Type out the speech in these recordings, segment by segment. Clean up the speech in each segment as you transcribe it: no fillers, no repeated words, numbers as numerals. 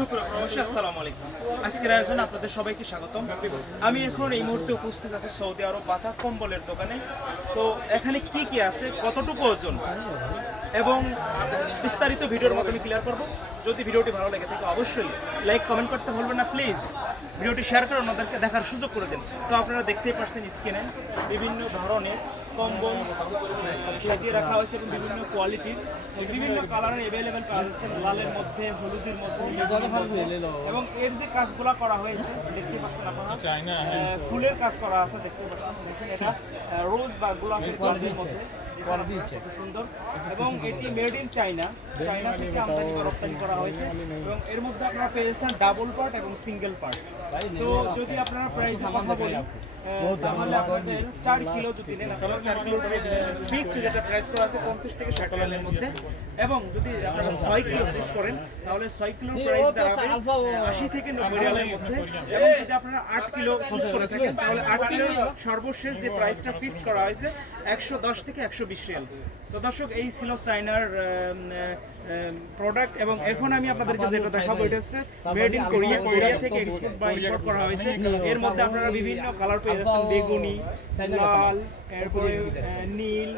সুপ্রিয় প্রবাসী, আসসালামু আলাইকুম। আজকের আয়োজনে আপনাদের সবাইকে স্বাগতম। আমি এখন এই মুহূর্তে উপস্থিত আছি সৌদি আরব বাতা কম্বলের দোকানে। তো এখানে কি কি আছে, কতটুকু ওজন এবং বিস্তারিত ভিডিওর মাধ্যমে ক্লিয়ার করব। যদি ভিডিওটি ভালো লেগে থাকে অবশ্যই লাইক কমেন্ট করতে ভুলবেন না প্লিজ। ভিডিওটি শেয়ার করে অন্যদেরকে দেখার সুযোগ করে দিন। তো আপনারা দেখতেই পাচ্ছেন স্ক্রিনে বিভিন্ন ধরনের কম্বল সাজিয়ে রাখা হয়েছে এবং বিভিন্ন কোয়ালিটির বিভিন্ন কালারের অ্যাভেলেবেল পাওয়া যাচ্ছে, লালের মধ্যে, হলুদের মধ্যে এবং এর যে কাজগুলো করা হয়েছে দেখতে পাচ্ছেন আপনারা, ফুলের কাজ করা আছে দেখতে পাচ্ছেন। দেখুন এটা রোজ বা গোলাপের কাজের মধ্যে কত সুন্দর, এবং এটি মেড ইন চায়না থেকে আমদানি বা রপ্তানি করা হয়েছে এবং এর মধ্যে আপনারা পেয়েছেন ডাবল পার্ট এবং সিঙ্গেল পার্ট। তো যদি আপনারা প্রাইসের কথা বলি তাহলে আপনাদের 4 কিলো যদি নেন আপনারা 4 কিলো ফিক্সড যেটা প্রাইস করা আছে 50 থেকে 60 টাকার মধ্যে, এবং যদি আপনারা 6 কিলো চুজ করেন তাহলে 6 কিলোর প্রাইস দাঁড়াবে 80 থেকে 90 রিয়ালের মধ্যে, এবং যদি আপনারা 8 কিলো চুজ করে থাকেন তাহলে 8 কিলো সর্বশেষ যে প্রাইসটা ফিক্সড করা হয়েছে 110 থেকে 120 রিয়াল। তো দর্শক, এই ছিল চায়নার প্রোডাক্ট, এবং এখন আমি আপনাদেরকে যেটা দেখাবো এটা হচ্ছে মেড ইন কোরিয়া থেকে এক্সপোর্ট বা ইম্পোর্ট করা হয়েছে। এর মধ্যে আপনারা বিভিন্ন কালার পেয়ে যাচ্ছেন, বেগুনি, লাল, এরপরে নীল,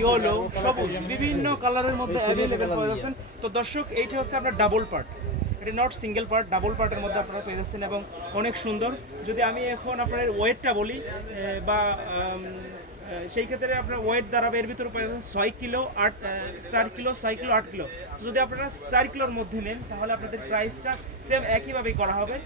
ইয়েলো, সবুজ, বিভিন্ন কালারের মধ্যে অ্যাভেলেবেল পেয়ে যাচ্ছেন। তো দর্শক, এইটা হচ্ছে আপনার ডাবল পার্ট, এটা নট সিঙ্গেল পার্ট, ডাবল পার্টের মধ্যে আপনারা পেয়ে যাচ্ছেন এবং অনেক সুন্দর। যদি আমি এখন আপনার ওয়েটটা বলি বা সেই ক্ষেত্রে আপনার ওয়েট দাঁড়াবে এর ভিতরে পেয়ে যাচ্ছেন 6 কিলো 4 কিলো 6 কিলো 8 কিলো। তো যদি আপনারা 4 কিলোর মধ্যে নেন তাহলে আপনাদের প্রাইসটা সেম একইভাবেই করা হবে,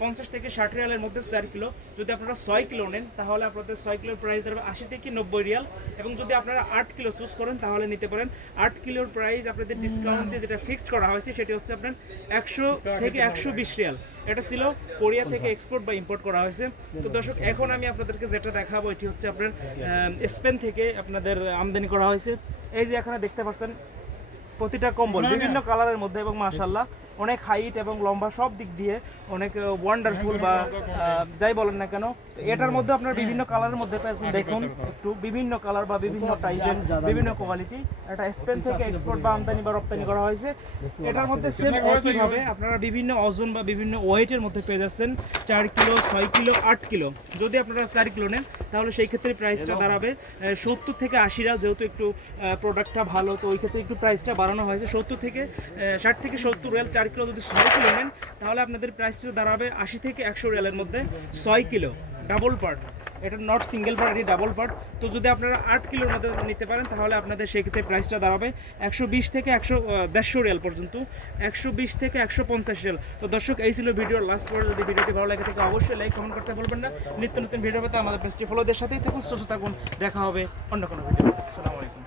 50 থেকে 60 রিয়ালের মধ্যে 4 কিলো। যদি আপনারা 6 কিলো নেন তাহলে আপনাদের 6 কিলোর প্রাইস দাঁড়াবে 80 থেকে 90 রিয়াল, এবং যদি আপনারা 8 কিলো চুজ করেন তাহলে নিতে পারেন 8 কিলোর প্রাইস আপনাদের ডিসকাউন্ট দিয়ে যেটা ফিক্সড করা হয়েছে সেটি হচ্ছে আপনার 100 থেকে 120 রিয়াল। এটা ছিল কোরিয়া থেকে এক্সপোর্ট বা ইম্পোর্ট করা হয়েছে। তো দর্শক, এখন আমি আপনাদেরকে যেটা দেখাবো এটি হচ্ছে আপনার স্পেন থেকে আপনাদের আমদানি করা হয়েছে। এই যে এখানে দেখতে পাচ্ছেন প্রতিটা কম্বল বিভিন্ন কালারের মধ্যে, এবং মাশাআল্লাহ অনেক হাইট এবং লম্বা সব দিক দিয়ে অনেক ওয়ান্ডারফুল বা যাই বলেন না কেন। এটার মধ্যে আপনার বিভিন্ন কালারের মধ্যে পেয়েছেন, দেখুন একটু বিভিন্ন কালার বা বিভিন্ন টাইপের বিভিন্ন কোয়ালিটি। এটা স্পেন থেকে এক্সপোর্ট বা আমদানি বা রপ্তানি করা হয়েছে। এটার মধ্যে সেম একইভাবে আপনারা বিভিন্ন ওজন বা বিভিন্ন ওয়েটের মধ্যে পেয়ে যাচ্ছেন, 4 কিলো 6 কিলো 8 কিলো। যদি আপনারা 4 কিলো নেন তাহলে সেই ক্ষেত্রে প্রাইসটা দাঁড়াবে 70 থেকে 80 রিয়াল, যেহেতু একটু প্রোডাক্টটা ভালো তো ওই ক্ষেত্রে একটু প্রাইসটা বাড়ানো হয়েছে 70 থেকে 60 থেকে 70 রিয়াল। 4 কিলো যদি 6 কিলো নেন তাহলে আপনাদের প্রাইসটা দাঁড়াবে 80 থেকে 100 রিয়ালের মধ্যে। 6 কিলো ডাবল পার্ট, এটা নট সিঙ্গেল পার্ট, এটি ডাবল পার্ট। তো যদি আপনারা 8 কিলোর মধ্যে নিতে পারেন তাহলে আপনাদের সেক্ষেত্রে প্রাইসটা দাঁড়াবে 120 থেকে 150 রিয়াল পর্যন্ত, 120 থেকে 150 রিয়াল। তো দর্শক, এই ছিল ভিডিওর লাস্ট পর্যন্ত। যদি ভিডিওটি ভালো লাগে থাকে অবশ্যই লাইক কমেন্ট করতে ভুলবেন না। নিত্য নতুন ভিডিও পেতে আমাদের পেজটি ফলোদের সাথেই থাকুন, সুস্থ থাকুন। দেখা হবে অন্য কোনো ভিডিও। আসসালামু আলাইকুম।